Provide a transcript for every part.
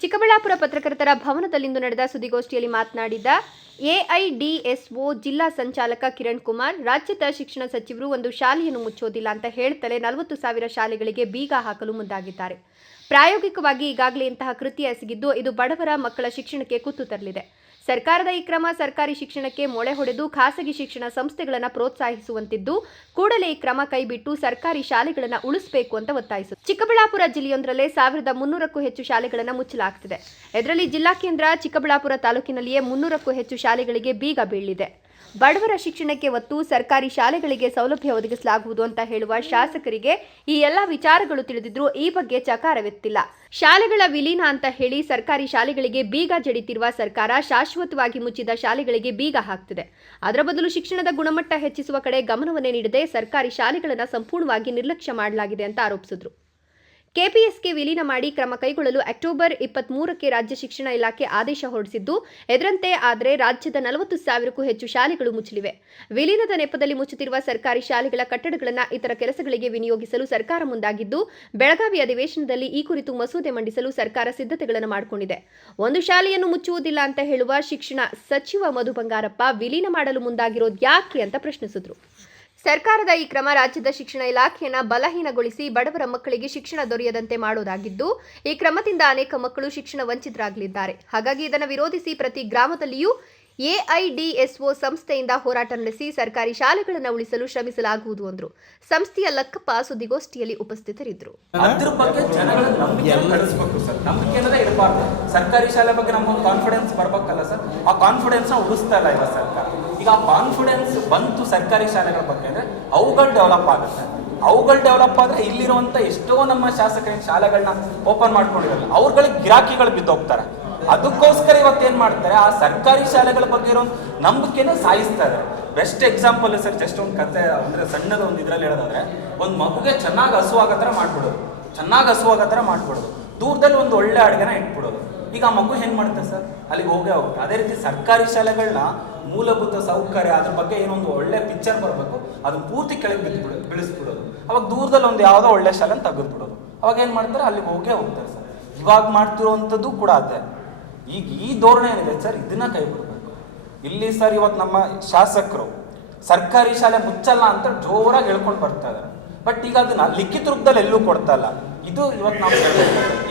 ಚಿಕ್ಕಬಳ್ಳಾಪುರ ಪತ್ರಕರ್ತರ ಭವನದಲ್ಲಿಂದು ನಡೆದ ಸುದ್ದಿಗೋಷ್ಠಿಯಲ್ಲಿ ಮಾತನಾಡಿದ ಎಐಡಿಎಸ್ಒ ಜಿಲ್ಲಾ ಸಂಚಾಲಕ ಕಿರಣ್ ಕುಮಾರ್, ರಾಜ್ಯದ ಶಿಕ್ಷಣ ಸಚಿವರು ಒಂದು ಶಾಲೆಯನ್ನು ಮುಚ್ಚೋದಿಲ್ಲ ಅಂತ ಹೇಳುತ್ತಲೇ ನಲವತ್ತು ಸಾವಿರ ಶಾಲೆಗಳಿಗೆ ಬೀಗ ಹಾಕಲು ಮುಂದಾಗಿದ್ದಾರೆ. ಪ್ರಾಯೋಗಿಕವಾಗಿ ಈಗಾಗಲೇ ಇಂತಹ ಕೃತ್ಯ ಎಸಗಿದ್ದು ಇದು ಬಡವರ ಮಕ್ಕಳ ಶಿಕ್ಷಣಕ್ಕೆ ಕುತ್ತು ತರಲಿದೆ. ಸರ್ಕಾರದ ಈ ಕ್ರಮ ಸರ್ಕಾರಿ ಶಿಕ್ಷಣಕ್ಕೆ ಮೊಳೆ ಹೊಡೆದು ಖಾಸಗಿ ಶಿಕ್ಷಣ ಸಂಸ್ಥೆಗಳನ್ನು ಪ್ರೋತ್ಸಾಹಿಸುವಂತಿದ್ದು, ಕೂಡಲೇ ಈ ಕ್ರಮ ಕೈಬಿಟ್ಟು ಸರ್ಕಾರಿ ಶಾಲೆಗಳನ್ನು ಉಳಿಸಬೇಕು ಅಂತ ಒತ್ತಾಯಿಸು. ಚಿಕ್ಕಬಳ್ಳಾಪುರ ಜಿಲ್ಲೆಯೊಂದರಲ್ಲೇ ಸಾವಿರದ ಮುನ್ನೂರಕ್ಕೂ ಹೆಚ್ಚು ಶಾಲೆಗಳನ್ನು ಮುಚ್ಚಲಾಗ್ತಿದೆ. ಇದರಲ್ಲಿ ಜಿಲ್ಲಾ ಕೇಂದ್ರ ಚಿಕ್ಕಬಳ್ಳಾಪುರ ತಾಲೂಕಿನಲ್ಲಿಯೇ ಮುನ್ನೂರಕ್ಕೂ ಹೆಚ್ಚು ಶಾಲೆಗಳಿಗೆ ಬೀಗ ಬೀಳಿದೆ ಬಡವರ ಶಿಕ್ಷಣಕ್ಕೆ ಒತ್ತು, ಸರ್ಕಾರಿ ಶಾಲೆಗಳಿಗೆ ಸೌಲಭ್ಯ ಒದಗಿಸಲಾಗುವುದು ಅಂತ ಹೇಳುವ ಶಾಸಕರಿಗೆ ಈ ಎಲ್ಲ ವಿಚಾರಗಳು ತಿಳಿದಿದ್ರೂ ಈ ಬಗ್ಗೆ ಚಕಾರವೆತ್ತಿಲ್ಲ. ಶಾಲೆಗಳ ವಿಲೀನ ಅಂತ ಹೇಳಿ ಸರ್ಕಾರಿ ಶಾಲೆಗಳಿಗೆ ಬೀಗ ಜಡಿತಿರುವ ಸರ್ಕಾರ ಶಾಶ್ವತವಾಗಿ ಮುಚ್ಚಿದ ಶಾಲೆಗಳಿಗೆ ಬೀಗ ಹಾಕ್ತಿದೆ. ಅದರ ಬದಲು ಶಿಕ್ಷಣದ ಗುಣಮಟ್ಟ ಹೆಚ್ಚಿಸುವ ಕಡೆ ಗಮನವನ್ನೇ ನೀಡದೆ ಸರ್ಕಾರಿ ಶಾಲೆಗಳನ್ನು ಸಂಪೂರ್ಣವಾಗಿ ನಿರ್ಲಕ್ಷ್ಯ ಮಾಡಲಾಗಿದೆ ಅಂತ ಆರೋಪಿಸಿದ್ರು. ಕೆಪಿಎಸ್ಗೆ ವಿಲೀನ ಮಾಡಿ ಕ್ರಮ ಕೈಗೊಳ್ಳಲು ಅಕ್ಟೋಬರ್ ಇಪ್ಪತ್ಮೂರಕ್ಕೆ ರಾಜ್ಯ ಶಿಕ್ಷಣ ಇಲಾಖೆ ಆದೇಶ ಹೊರಡಿಸಿದ್ದು ಎದರಂತೆ ಆದರೆ ರಾಜ್ಯದ ನಲವತ್ತು ಸಾವಿರಕ್ಕೂ ಹೆಚ್ಚು ಶಾಲೆಗಳು ಮುಚ್ಚಲಿವೆ. ವಿಲೀನದ ನೆಪದಲ್ಲಿ ಮುಚ್ಚುತ್ತಿರುವ ಸರ್ಕಾರಿ ಶಾಲೆಗಳ ಕಟ್ಟಡಗಳನ್ನು ಇತರ ಕೆಲಸಗಳಿಗೆ ವಿನಿಯೋಗಿಸಲು ಸರ್ಕಾರ ಮುಂದಾಗಿದ್ದು, ಬೆಳಗಾವಿ ಅಧಿವೇಶನದಲ್ಲಿ ಈ ಕುರಿತು ಮಸೂದೆ ಮಂಡಿಸಲು ಸರ್ಕಾರ ಸಿದ್ಧತೆಗಳನ್ನು ಮಾಡಿಕೊಂಡಿದೆ. ಒಂದು ಶಾಲೆಯನ್ನು ಮುಚ್ಚುವುದಿಲ್ಲ ಅಂತ ಹೇಳುವ ಶಿಕ್ಷಣ ಸಚಿವ ಮಧು ಬಂಗಾರಪ್ಪ ವಿಲೀನ ಮಾಡಲು ಮುಂದಾಗಿರೋದು ಯಾಕೆ ಅಂತ ಪ್ರಶ್ನಿಸಿದ್ರು. ಸರ್ಕಾರದ ಈ ಕ್ರಮ ರಾಜ್ಯದ ಶಿಕ್ಷಣ ಇಲಾಖೆಯನ್ನ ಬಲಹೀನಗೊಳಿಸಿ ಬಡವರ ಮಕ್ಕಳಿಗೆ ಶಿಕ್ಷಣ ದೊರೆಯದಂತೆ ಮಾಡೋದಾಗಿದ್ದು ಈ ಕ್ರಮದಿಂದ ಅನೇಕ ಮಕ್ಕಳು ಶಿಕ್ಷಣ ವಂಚಿತರಾಗಲಿದ್ದಾರೆ. ಹಾಗಾಗಿ ಇದನ್ನು ವಿರೋಧಿಸಿ ಪ್ರತಿ ಗ್ರಾಮದಲ್ಲಿಯೂ ಎಐಡಿಎಸ್ಒ ಸಂಸ್ಥೆಯಿಂದ ಹೋರಾಟ ನಡೆಸಿ ಸರ್ಕಾರಿ ಶಾಲೆಗಳನ್ನು ಉಳಿಸಲು ಶ್ರಮಿಸಲಾಗುವುದು ಅಂದರು. ಸಂಸ್ಥೆಯ ಲಕ್ಕಪ್ಪ ಸುದ್ದಿಗೋಷ್ಠಿಯಲ್ಲಿ ಉಪಸ್ಥಿತರಿದ್ದರು. ಅದ್ರ ಬಗ್ಗೆ ಜನಗಳ ನಂಬಿಕೆ ಕಳಿಸ್ಬೇಕು ಸರ್. ನಂಬಿಕೆ ಅನ್ನೋದೇ ಇರಬಾರ್ದು. ಸರ್ಕಾರಿ ಶಾಲೆ ಬಗ್ಗೆ ನಮ್ಗೊಂದು ಕಾನ್ಫಿಡೆನ್ಸ್ ಬರ್ಬೇಕಲ್ಲ ಸರ್. ಆ ಕಾನ್ಫಿಡೆನ್ಸ್ ಉಳಿಸ್ತಾ ಇಲ್ಲ ಇವಾಗ ಸರ್ಕಾರ. ಈಗ ಕಾನ್ಫಿಡೆನ್ಸ್ ಬಂತು ಸರ್ಕಾರಿ ಶಾಲೆಗಳ ಬಗ್ಗೆ ಅಂದ್ರೆ ಅವುಗಳು ಡೆವಲಪ್ ಆಗುತ್ತೆ. ಅವುಗಳು ಡೆವಲಪ್ ಆದ್ರೆ ಇಲ್ಲಿರುವಂತ ಎಷ್ಟೋ ನಮ್ಮ ಶಾಸಕರ ಶಾಲೆಗಳನ್ನ ಓಪನ್ ಮಾಡ್ಕೊಂಡಿರಲ್ಲ ಅವ್ರಗಳಿಗೆ ಗಿರಾಕಿಗಳು ಬಿದ್ದೋಗ್ತಾರೆ. ಅದಕ್ಕೋಸ್ಕರ ಇವತ್ತು ಏನ್ ಮಾಡ್ತಾರೆ? ಆ ಸರ್ಕಾರಿ ಶಾಲೆಗಳ ಬಗ್ಗೆ ಇರೋ ನಂಬಿಕೆನ ಸಾಯಿಸ್ತಾ ಇದ್ದಾರೆ. ಬೆಸ್ಟ್ ಎಕ್ಸಾಂಪಲ್ ಸರ್ ಜಸ್ಟ್ ಒಂದು ಕತೆ ಅಂದ್ರೆ ಸಣ್ಣದ ಒಂದು ಇದ್ರಲ್ಲಿ ಹೇಳೋದಾದ್ರೆ, ಒಂದು ಮಗುಗೆ ಚೆನ್ನಾಗಿ ಹಸುವಾಗೋ ಥರ ಮಾಡ್ಬಿಡೋದು. ಚೆನ್ನಾಗಿ ಹಸುವಾಗೋ ಥರ ಮಾಡ್ಬಿಡೋದು. ದೂರದಲ್ಲಿ ಒಂದು ಒಳ್ಳೆ ಅಡುಗೆನ ಇಟ್ಬಿಡೋದು. ಈಗ ಆ ಮಗು ಹೆಂಗ್ ಮಾಡುತ್ತೆ ಸರ್? ಅಲ್ಲಿಗೆ ಹೋಗೇ ಹೋಗುತ್ತೆ. ಅದೇ ರೀತಿ ಸರ್ಕಾರಿ ಶಾಲೆಗಳನ್ನ ಮೂಲಭೂತ ಸೌಕರ್ಯ ಅದ್ರ ಬಗ್ಗೆ ಏನೊಂದು ಒಳ್ಳೆ ಪಿಕ್ಚರ್ ಬರಬೇಕು ಅದನ್ನ ಪೂರ್ತಿ ಕೆಳಗೆ ಬಿದ್ದು ಬಿಡಿಸ್ಬಿಡೋದು. ಅವಾಗ ದೂರದಲ್ಲಿ ಒಂದು ಯಾವುದೋ ಒಳ್ಳೆ ಶಾಲೆ ತೆಗೆದ್ಬಿಡೋದು. ಅವಾಗ ಏನು ಮಾಡ್ತಾರೆ? ಅಲ್ಲಿಗೆ ಹೋಗೇ ಹೋಗ್ತಾರೆ ಸರ್. ಇವಾಗ ಮಾಡ್ತಿರೋವಂಥದ್ದು ಕೂಡ ಅದೇ. ಈಗ ಈ ಧೋರಣೆ ಏನಿದೆ ಸರ್? ಇದನ್ನ ಕೈ ಬಿಡಬೇಕು. ಇಲ್ಲಿ ಸರ್ ಇವತ್ತು ನಮ್ಮ ಶಾಸಕರು, ಸರ್ಕಾರಿ ಶಾಲೆ ಮುಚ್ಚಲ್ಲ ಅಂತ ಜೋರಾಗಿ ಹೇಳ್ಕೊಂಡು ಬರ್ತಾ ಇದ್ದಾರೆ ಬಟ್ ಈಗ ಅದನ್ನ ಲಿಖಿತ ರೂಪದಲ್ಲಿ ಎಲ್ಲೂ ಕೊಡ್ತಾ ಇಲ್ಲ. ಇದು ಇವತ್ತು ನಾವು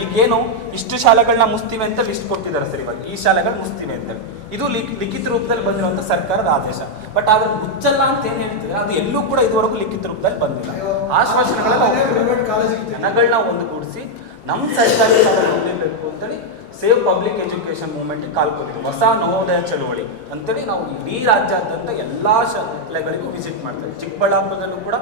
ಈಗೇನು ಇಷ್ಟು ಶಾಲೆಗಳನ್ನ ಮುಸ್ತೀವಿ ಅಂತ ಲಿಸ್ಟ್ ಕೊಟ್ಟಿದ್ದಾರೆ ಸರ್ ಇವಾಗ. ಈ ಶಾಲೆಗಳು ಮುಸ್ತೀವಿ ಅಂತ. ಇದು ಲಿಖಿತ ರೂಪದಲ್ಲಿ ಬಂದಿರುವಂತ ಸರ್ಕಾರದ ಆದೇಶ. ಬಟ್ ಆದ್ರೆ ಮುಚ್ಚಲ್ಲ ಅಂತ ಏನ್ ಹೇಳ್ತಿದೆ ಅದು ಎಲ್ಲೂ ಕೂಡ ಇದುವರೆಗೂ ಲಿಖಿತ ರೂಪದಲ್ಲಿ ಬಂದಿಲ್ಲ. ಜನಗಳನ್ನ ಒಂದುಗೂಡಿಸಿ ನಮ್ಮ ಸರ್ಕಾರಿ ಶಾಲೆ ಉಳಿಬೇಕು ಅಂತೇಳಿ save public education movement call ಹೊಸ ನವೋದಯ ಚಳುವಳಿ ಅಂತೇಳಿ ನಾವು ಇಡೀ ರಾಜ್ಯಾದ್ಯಂತ ಎಲ್ಲ ಶಾಲೆಗಳಿಗೂ ವಿಸಿಟ್ ಮಾಡ್ತೇವೆ ಚಿಕ್ಕಬಳ್ಳಾಪುರದಲ್ಲೂ ಕೂಡ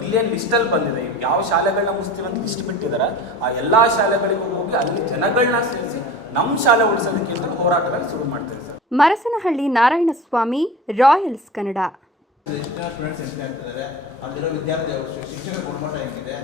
ಇಲ್ಲೇ ಲಿಸ್ಟಲ್ಲಿ ಬಂದಿದೆ ಯಾವ ಶಾಲೆಗಳನ್ನ ಮುಸ್ತೀವಿ ಅಂತ ಲಿಸ್ಟ್ ಬಿಟ್ಟಿದ್ದಾರೆ ಆ ಎಲ್ಲ ಶಾಲೆಗಳಿಗೂ ಹೋಗಿ ಅಲ್ಲಿ ಜನಗಳನ್ನ ಸೇರಿಸಿ ನಮ್ಮ ಶಾಲೆ ಉಳಿಸೋದಕ್ಕೆ ಅಂತ ಹೋರಾಟಗಳು ಶುರು ಮಾಡ್ತೇವೆ ಸರ್ ಮರಸನಹಳ್ಳಿ ನಾರಾಯಣಸ್ವಾಮಿ ರಾಯಲ್ಸ್ ಕನ್ನಡ ಎಷ್ಟು ಜನ ಸ್ಟೂಡೆಂಟ್ಸ್ ಎಂಟ್ರಿ ಆಗ್ತಿದ್ದಾರೆ ಅಲ್ಲಿರೋ ವಿದ್ಯಾರ್ಥಿ ಶಿಕ್ಷಣ ಗುಣಮಟ್ಟ ಹೆಂಗಿದೆ